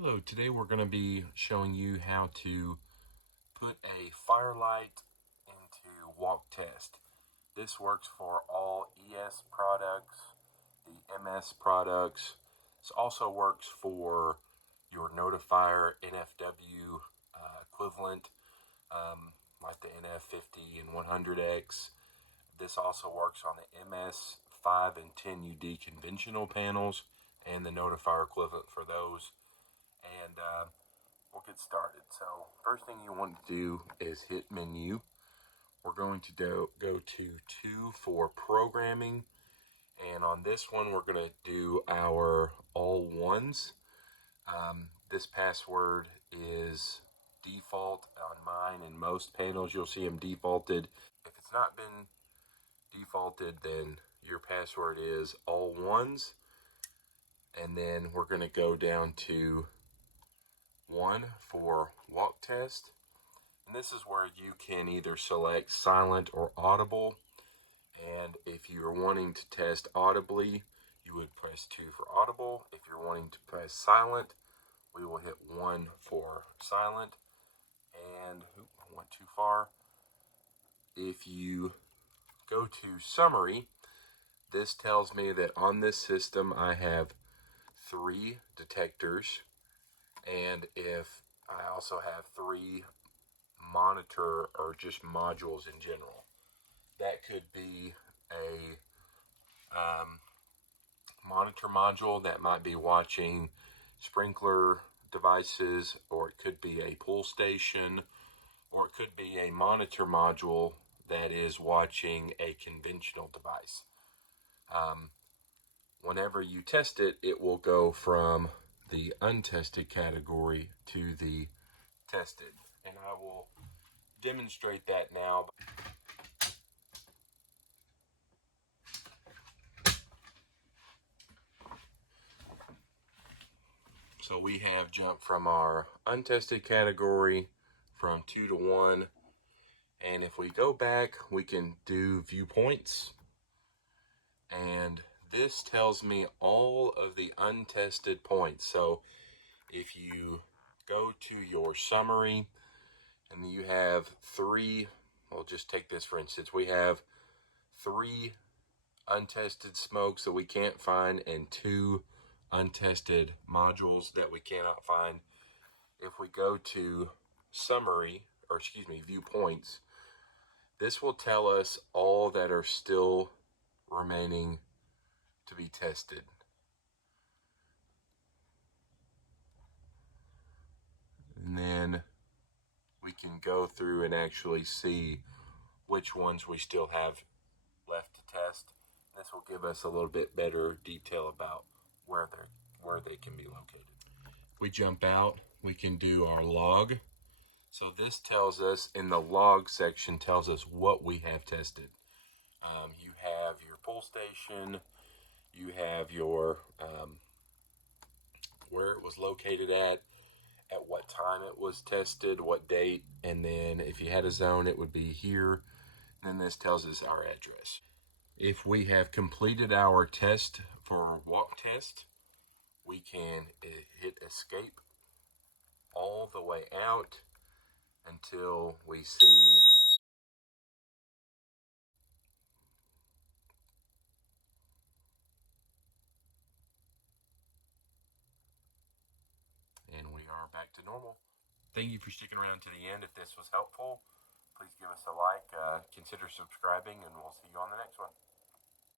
Hello, today we're going to be showing you how to put a FireLite into Walktest. This works for all ES products, the MS products. This also works for your notifier NFW equivalent, like the NF50 and 100X. This also works on the MS 5 and 10 UD conventional panels and the notifier equivalent for those. And we'll get started. So first thing you want to do is hit menu. We're going to go to 2 for programming, and on this one we're going to do our all ones. This password is default on mine, and most panels you'll see them defaulted. If it's not been defaulted, then your password is all ones, and then we're going to go down to 1 for Walktest. And this is where you can either select silent or audible. And if you're wanting to test audibly, you would press 2 for audible. If you're wanting to press silent, we will hit 1 for silent. And I went too far. If you go to summary, this tells me that on this system I have 3 detectors. And if I also have 3 monitor or just modules in general. That could be a monitor module that might be watching sprinkler devices, or it could be a pull station, or it could be a monitor module that is watching a conventional device. Whenever you test it, it will go from the untested category to the tested. And I will demonstrate that now. So we have jumped from our untested category from 2 to 1. And if we go back, we can do viewpoints. And this tells me all of the untested points. So if you go to your summary and you have 3, we'll just take this for instance, we have 3 untested smokes that we can't find and 2 untested modules that we cannot find. If we go to summary, or excuse me, viewpoints, this will tell us all that are still remaining to be tested. And then we can go through and actually see which ones we still have left to test. This will give us a little bit better detail about where they can be located. We jump out, we can do our log. So this tells us, in the log section, tells us what we have tested. You have your pull station, you have your where it was located at what time it was tested, what date, and then if you had a zone, it would be here. And then this tells us our address. If we have completed our test for Walktest, we can hit escape all the way out until we see and we are back to normal. Thank you for sticking around to the end. If this was helpful, please give us a like, consider subscribing, and we'll see you on the next one.